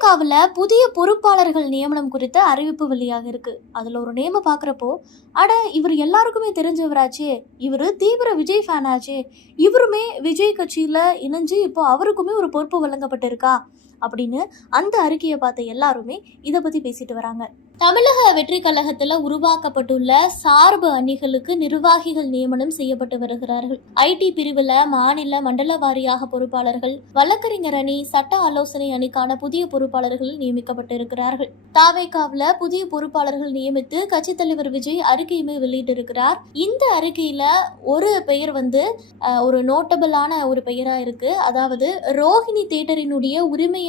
அமெரிக்காவில் புதிய பொறுப்பாளர்கள் நியமனம் குறித்த அறிவிப்பு வெளியாக இருக்கு. அதுல ஒரு நேம பார்க்குறப்போ அட இவர் எல்லாருக்குமே தெரிஞ்சவராச்சே இவர் தீவிர விஜய் ஃபேனாச்சே இவருமே விஜய் கட்சியில இணைஞ்சு இப்போ அவருக்குமே ஒரு பொறுப்பு வழங்கப்பட்டிருக்கா அப்படின்னு அந்த அறிக்கையை பார்த்த எல்லாருமே இதை பத்தி பேசிட்டு வராங்க. தமிழக வெற்றி கழகத்துல உருவாக்கப்பட்டுள்ள சார்பு அணிகளுக்கு நிர்வாகிகள் நியமனம் செய்யப்பட்டு வருகிறார்கள். ஐடி பிரிவுல மாநில மண்டல வாரியாக பொறுப்பாளர்கள் வழக்கறிஞர் அணி சட்ட ஆலோசனை அணிக்கான புதிய பொறுப்பாளர்கள் நியமிக்கப்பட்டிருக்கிறார்கள். தாவேகாவில் புதிய பொறுப்பாளர்கள் நியமித்து கட்சித் தலைவர் விஜய் அறிக்கையுமே வெளியிட்டிருக்கிறார். இந்த அறிக்கையில ஒரு பெயர் வந்து ஒரு நோட்டபிளான ஒரு பெயரா இருக்கு. அதாவது ரோஹிணி தேட்டரினுடைய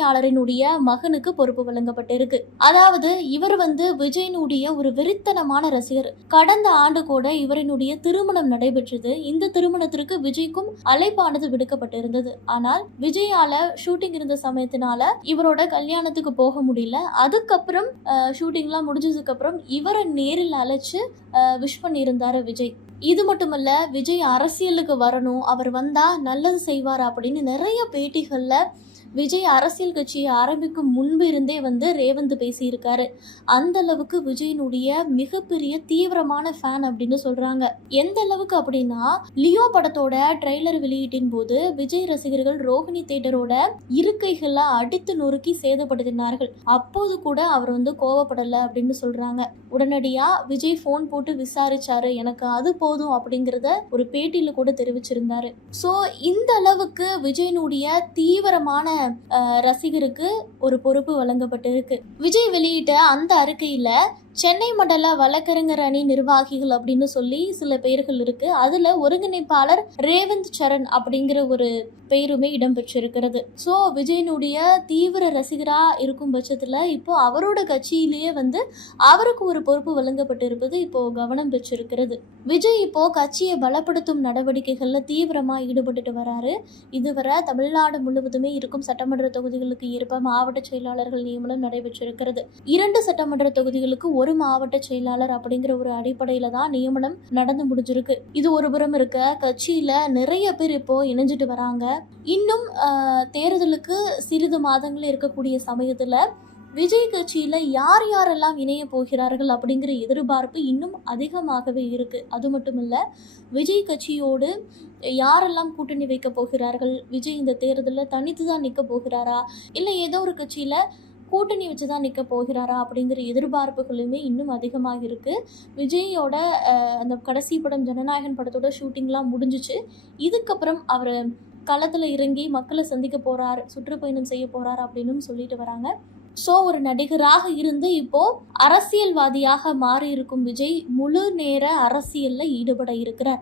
உரிமையாளரினுடைய மகனுக்கு பொறுப்பு வழங்கப்பட்டிருக்கு. அதாவது இவர் வந்து விஜயனுடைய ஒரு வெறித்தனமான ரசிகர். கடந்த ஆண்டு கூட இவரினுடைய திருமணம் நடைபெற்றது. இந்த திருமணத்திற்கு விஜய்க்கும் அழைப்பானது விடுக்கப்பட்டிருந்தது. ஆனால் விஜயால ஷூட்டிங் இருந்த சமயத்தினால இவரோட கல்யாணத்துக்கு போக முடியல. அதுக்கப்புறம் ஷூட்டிங்லாம் முடிஞ்சதுக்கு அப்புறம் இவரை நேரில் அழைச்சு விஷ் பண்ணியிருந்தாரு விஜய். இது மட்டுமல்ல விஜய் அரசியலுக்கு வரணும் அவர் வந்தால் நல்லது செய்வார் அப்படின்னு நிறைய பேட்டிகளில் விஜய் அரசியல் கட்சியை ஆரம்பிக்கும் முன்பு இருந்தே வந்து ரேவந்த் பேசியிருக்காரு. அந்த அளவுக்கு விஜயினுடைய மிகப்பெரிய தீவிரமான ஃபேன் அப்படின்னு சொல்றாங்க. எந்த அளவுக்கு அப்படின்னா லியோ படத்தோட ட்ரெய்லர் வெளியீட்டின் போது விஜய் ரசிகர்கள் ரோஹிணி தேட்டரோட இருக்கைகளை அடித்து நொறுக்கி சேதப்படுத்தினார்கள். அப்போது கூட அவர் வந்து கோவப்படலை அப்படின்னு சொல்றாங்க. உடனடியா விஜய் ஃபோன் போட்டு விசாரிச்சாரு. எனக்கு அது போதும் அப்படிங்கிறத ஒரு பேட்டியில கூட தெரிவிச்சிருந்தாரு. ஸோ இந்த அளவுக்கு விஜயனுடைய தீவிரமான ரசிகருக்கு ஒரு பொறுப்பு வழங்கப்பட்டிருக்கு. விஜய் வெளியிட்ட அந்த அறிக்கையில சென்னை மண்டல வழக்கறிஞர் அணி நிர்வாகிகள் அப்படின்னு சொல்லி சில பெயர்கள் இருக்கு. அதுல ஒருங்கிணைப்பாளர் ரேவந்த் சரண் அப்படிங்கிற ஒரு பெயருமே இடம்பெற்றிருக்கிறது. ஸோ விஜயனுடைய தீவிர ரசிகரா இருக்கும் பட்சத்துல இப்போ அவரோட கட்சியிலேயே வந்து அவருக்கு ஒரு பொறுப்பு வழங்கப்பட்டிருப்பது இப்போ கவனம் பெற்றிருக்கிறது. விஜய் இப்போ கட்சியை பலப்படுத்தும் நடவடிக்கைகள்ல தீவிரமா ஈடுபட்டுட்டு வராரு. இதுவரை தமிழ்நாடு முழுவதுமே இருக்கும் சட்டமன்ற தொகுதிகளுக்கு ஏற்ப மாவட்ட செயலாளர்கள் நியமனம் நடைபெற்றிருக்கிறது. இரண்டு சட்டமன்ற தொகுதிகளுக்கு ஒரு மாவட்ட செயலாளர் அப்படிங்கிற ஒரு அடிப்படையில தான் நியமனம் நடந்து முடிஞ்சிருக்கு. இது ஒரு புறம் இருக்க கட்சியில நிறைய பேர் இப்போ இணைஞ்சிட்டு வராங்க. இன்னும் தேர்தலுக்கு சிறிது மாதங்கள் இருக்கக்கூடிய சமயத்துல விஜய் கட்சியில யார் யாரெல்லாம் இணைய போகிறார்கள் அப்படிங்கிற எதிர்பார்ப்பு இன்னும் அதிகமாகவே இருக்கு. அது மட்டும் இல்லை விஜய் கட்சியோடு யாரெல்லாம் கூட்டணி வைக்க போகிறார்கள்? விஜய் இந்த தேர்தலில் தனித்து தான் நிற்க போகிறாரா? இல்லை ஏதோ ஒரு கட்சியில் கூட்டணி வச்சு தான் நிற்க போகிறாரா அப்படிங்கிற எதிர்பார்ப்புகளுமே இன்னும் அதிகமாக இருக்குது விஜயோட அந்த கடைசி படம் ஜனநாயகன் படத்தோட ஷூட்டிங்லாம் முடிஞ்சிச்சு. இதுக்கப்புறம் அவர் களத்தில் இறங்கி மக்களை சந்திக்க போகிறார் சுற்றுப்பயணம் செய்ய போகிறார் அப்படின்னு சொல்லிட்டு வராங்க. ஸோ ஒரு நடிகராக இருந்து இப்போ அரசியல்வாதியாக மாறி இருக்கும் விஜய் முழு நேர அரசியலில் ஈடுபட இருக்கிறார்.